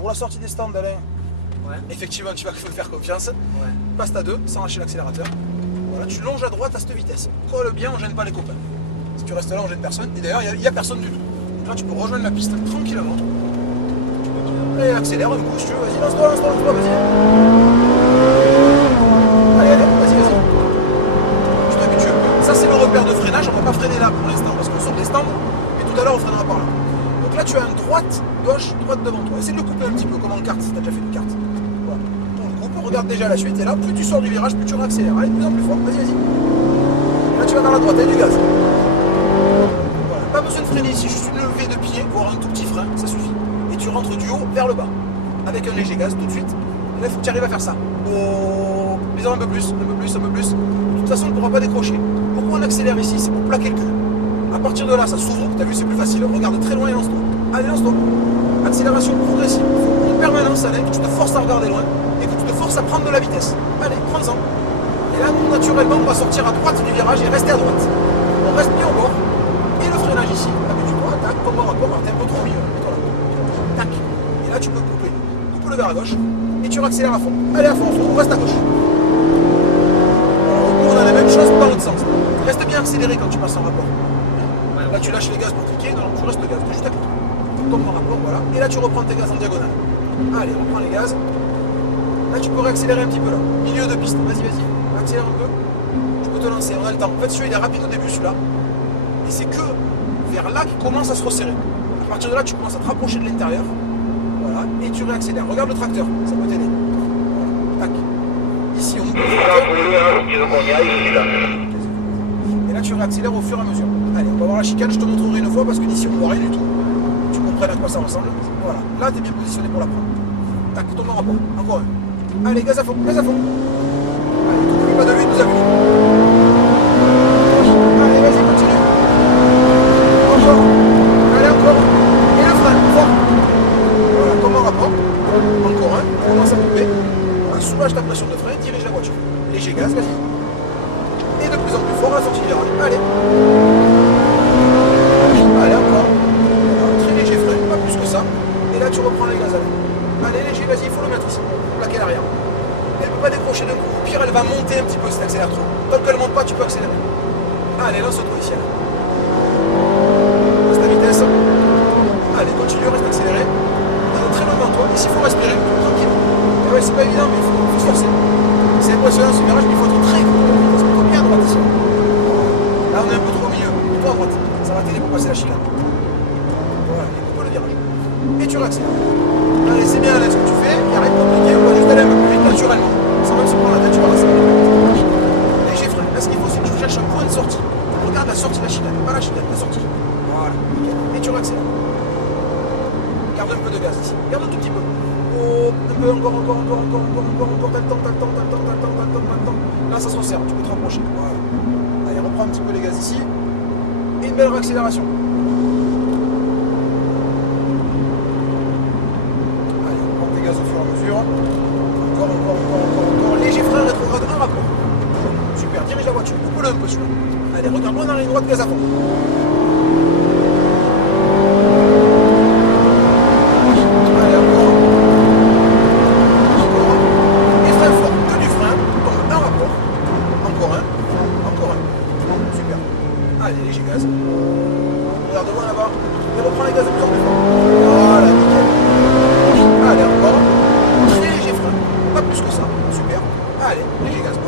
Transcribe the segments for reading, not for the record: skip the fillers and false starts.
Pour la sortie des stands, Alain, Ouais. effectivement, tu vas me faire confiance. Ouais. Passe à 2 sans lâcher l'accélérateur. Voilà, tu longes à droite à cette vitesse. Colle bien, on gêne pas les copains. Si tu restes là, on gêne personne. Et d'ailleurs, il n'y a personne du tout. Donc là, tu peux rejoindre la piste tranquillement. Et accélère un coup si tu veux. Vas-y, lance-toi, vas-y. Allez, vas-y. Tu t'habitues un peu. Ça, c'est le repère de freinage. On va pas freiner là pour l'instant parce qu'on sort des stands. Mais tout à l'heure, on freinera par là. Donc là, tu as une droite, gauche, droite devant toi. Essaye de le couper un petit peu, comme en kart, si tu as déjà fait une carte. Voilà. On le coupe, on regarde déjà la suite. Et là, plus tu sors du virage, plus tu réaccélères. Allez, de plus en plus fort. Vas-y. Là, tu vas vers la droite, avec du gaz. Voilà. Pas besoin de freiner ici, juste une levée de pied, voire un tout petit frein, ça suffit. Et tu rentres du haut vers le bas. Avec un léger gaz tout de suite. Et là, il faut que tu arrives à faire ça. Oh, mais un peu plus. De toute façon, on ne pourra pas décrocher. Pourquoi on accélère ici? C'est pour plaquer le cul. À partir de là, ça s'ouvre. Tu as vu, c'est plus facile. Regarde très loin et lance-toi. Allez, lance-toi. Accélération progressive. Il faut en permanence, Alain, que tu te forces à regarder loin et que tu te forces à prendre de la vitesse. Allez, prends-en. Et là, naturellement, on va sortir à droite du virage et rester à droite. On reste bien au bord. Et le freinage ici, habitue-toi, tac, comme en rapport, t'es un peu trop au milieu. Tac. Et là, tu peux couper. Coupe-le vers la gauche. Et tu réaccélères à fond. Allez, à fond, on reste à gauche. Au coup, on a la même chose dans l'autre sens. Reste bien accéléré quand tu passes en rapport. Là, tu lâches les gaz pour cliquer. Non, tu restes le gaz. Tu es juste à côté. Comme en rapport, voilà. Et là, tu reprends tes gaz en diagonale. Allez, reprends les gaz. Là, tu peux réaccélérer un petit peu là. Milieu de piste. Vas-y. Accélère un peu. Tu peux te lancer, on a le temps. En fait, celui-là, il est rapide au début, celui-là. Et c'est que vers là qu'il commence à se resserrer. À partir de là, tu commences à te rapprocher de l'intérieur. Voilà. Et tu réaccélères. Regarde le tracteur, ça peut t'aider. Voilà. Tac. Ici, on ouvre le tracteur. Et là, tu réaccélères au fur et à mesure. Allez, on va voir la chicane. Je te montrerai une fois parce que d'ici, on ne voit rien du tout. Tu comprennes à quoi ça ressemble. Voilà. Là, tu es bien positionné pour la prendre. Tac, tombe en rapport. Encore un. Allez, gaz à fond. Allez, t'oublies pas de lui, nous appuie. Allez, vas-y, continue. Encore. Allez, encore. Et le frein, fort. Voilà, comme en rapport. Encore un. On commence à couper. Voilà, soulage ta pression de frein, dirige la voiture. Léger gaz, vas-y. Et de plus en plus fort à la sortie du virage. Allez. Allez, encore. Voilà, très léger frein, pas plus que ça. Et là, tu reprends les gaz. Allez, léger, vas-y, il faut le mettre ici. Plaquer l'arrière. Elle ne peut pas décrocher d'un coup. Au pire, elle va monter un petit peu si tu accélères trop. Tant qu'elle ne monte pas, tu peux accélérer. Allez, lance-toi ici. Reste la vitesse. Allez, continue, reste accéléré. Très loin devant toi. Ici, il faut respirer. Tranquille. Et ouais, c'est pas évident, mais il faut se forcer. C'est impressionnant ce virage, mais il faut être très court. Parce qu'on peut bien à droite ici. Là, on est un peu trop au milieu. Toi à droite. Ça va t'aider pour passer la chicane. Voilà, et coupe le virage. Et tu réaccélères. Allez, c'est bien là ce que tu fais. Il n'y a rien de compliqué. On va juste aller un peu plus vite naturellement. Sans même se prendre la tête, tu vas passer. Léger frein. Là, ce qu'il faut, c'est que tu cherches un point de sortie. Regarde la sortie de la chicane. Pas la chicane, la sortie. Voilà. Et tu réaccélères. Garde un peu de gaz ici. Garde un tout petit peu. Oh, un peu, encore. T'as le temps. Là, ça se resserre. Tu peux te rapprocher. Voilà. Allez, reprends un petit peu les gaz ici. Et une belle réaccélération. Au fur et à mesure. Encore. Léger frein, rétrograde, un rapport. Super, dirige la voiture. Coupe-le un peu celui-là. Allez, regarde-moi dans la ligne droite, gaz à fond. Allez, encore. Et frein fort. Que du frein. Donc un rapport. Encore un. Super. Allez, léger gaz. Regarde-moi là-bas. Et reprends les gaz de plus en plus fort. Voilà, nickel. Allez, encore. Très léger frein. Pas plus que ça. Super. Allez, léger gaz.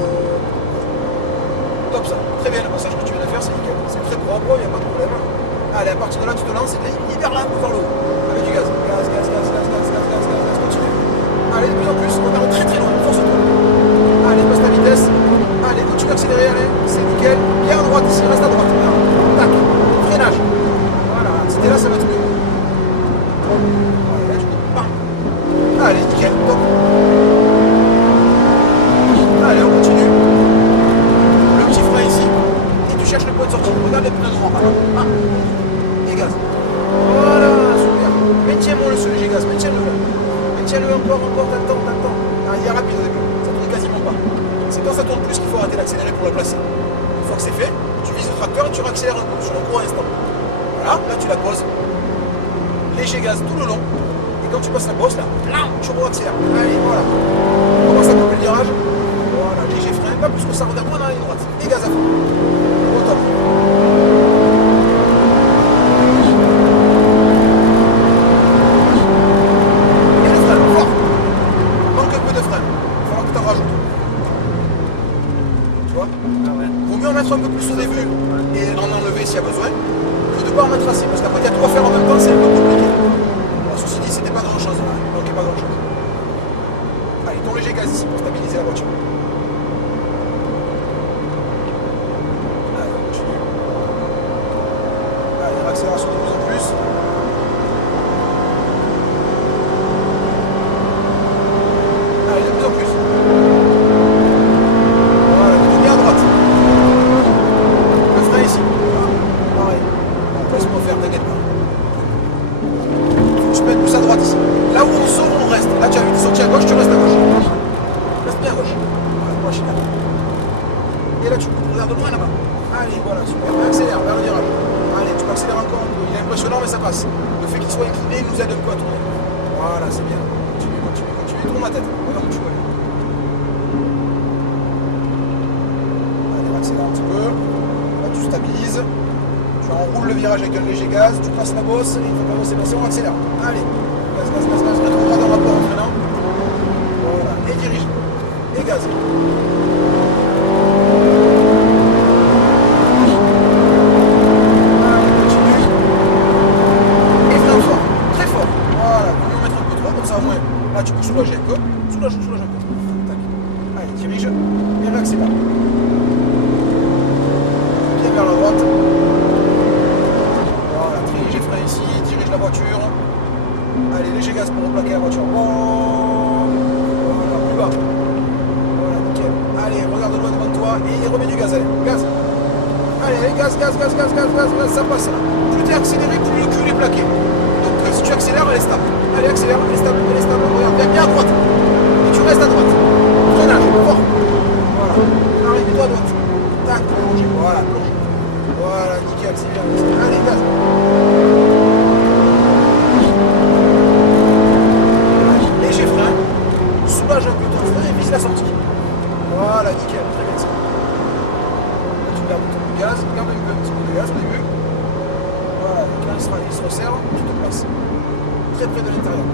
Top ça. Très bien, le passage que tu viens de faire, c'est nickel. C'est très propre, il n'y a pas de problème. Allez, à partir de là, tu te lances et libère là un peu vers le haut. Avec du gaz. Gaz. Continue. Allez, de plus en plus. On regarde très très loin. Force-toi. Allez, passe la vitesse. Allez, continue d'accélérer. Allez, c'est nickel. Bien à droite ici. Reste à droite. Tac. Freinage. Voilà. C'était là, ça va être mieux. Allez, nickel, top. Allez, on continue. Le petit frein ici. Et tu cherches le point de sortie. Regarde les pneus noirs. Et gaz. Voilà, super. Maintiens-moi le léger gaz. Maintiens-le encore. T'as le temps. Ah, il est rapide au début. Ça tourne quasiment pas. C'est quand ça tourne plus qu'il faut arrêter d'accélérer pour le placer. Une fois que c'est fait, tu vises le tracteur et tu réaccélères un coup sur un gros instant. Voilà, là tu la poses. Léger gaz tout le long. quand tu passes la bosse, là, tu re-accélères. Allez, voilà. On commence à couper le virage. Voilà, léger frein, pas plus que ça, regarde-moi dans la ligne droite. Et gaz à fond. Au top. Et le frein, fort. Manque un peu de frein. Il va falloir que tu en rajoutes. Tu vois? Ah ouais. Vaut mieux en mettre un peu plus au début et en enlever s'il y a besoin, que de ne pas en mettre assez. Parce qu'après, il y a tout à faire en même temps, c'est un peu compliqué. Bon, ceci dit, c'était pas grand chose là. Il manquait pas grand chose. Allez, ton léger gaz ici pour stabiliser la voiture. Allez, on continue. Allez, l'accélération de plus en plus. Allez, de plus en plus. Voilà, bien à droite. Le frein ici. Voilà. Pareil. On peut se faire, t'inquiète pas. Faut que je mette plus à droite ici. Là où on sort, on reste. Là, tu as vu, tu es sorti à gauche, tu restes à gauche. Reste bien à gauche. Voilà, moi, je suis là. Et là, tu regardes loin là-bas. Allez, voilà, super. Accélère vers le virage. Allez, tu peux accélérer encore un peu. Il est impressionnant, mais ça passe. Le fait qu'il soit incliné, il nous aide un peu à tourner. Voilà, c'est bien. Continue, continue, continue. Tourne la tête. Regarde où tu vas aller. Allez, accélère un petit peu. Là, tu stabilises. Tu enroules le virage avec un léger gaz. Tu passes la bosse. Et une fois que la bosse est passée, on accélère. Allez. Gaz, gaz, gaz, gaz. Mets ton bras dans le rapport en freinant. Voilà. Et dirige. Et gaz. Là, tu peux soulager un peu. Soulage un peu. Tac. Allez, dirige. Et réaccélère. Pied vers la droite. Voilà, très léger frein ici. Dirige la voiture. Allez, léger gaz pour replaquer la voiture. Oh. Voilà, plus bas. Voilà, nickel. Allez, regarde loin devant toi et remets du gaz. Allez, gaz. Allez, gaz, gaz, gaz, gaz, gaz, gaz, gaz. Ça passe là. Plus t'es accéléré, plus le cul est plaqué. Donc, si tu accélères, elle est stable. Allez, accélère, elle est stable, regarde, bien à droite. Et tu restes à droite. Freinage, fort. Voilà. Arrive, toi à droite. Tac, plongez, voilà, plonge. Voilà, nickel, c'est bien. Allez, gaz. Allez, léger frein. Soulage un peu ton frein et vise la sortie. Voilà, nickel, très bien ça. Là, tu gardes un peu de gaz, garde un petit peu de gaz au début. Voilà, donc là, il se resserre, tu te places très près de l'intérieur.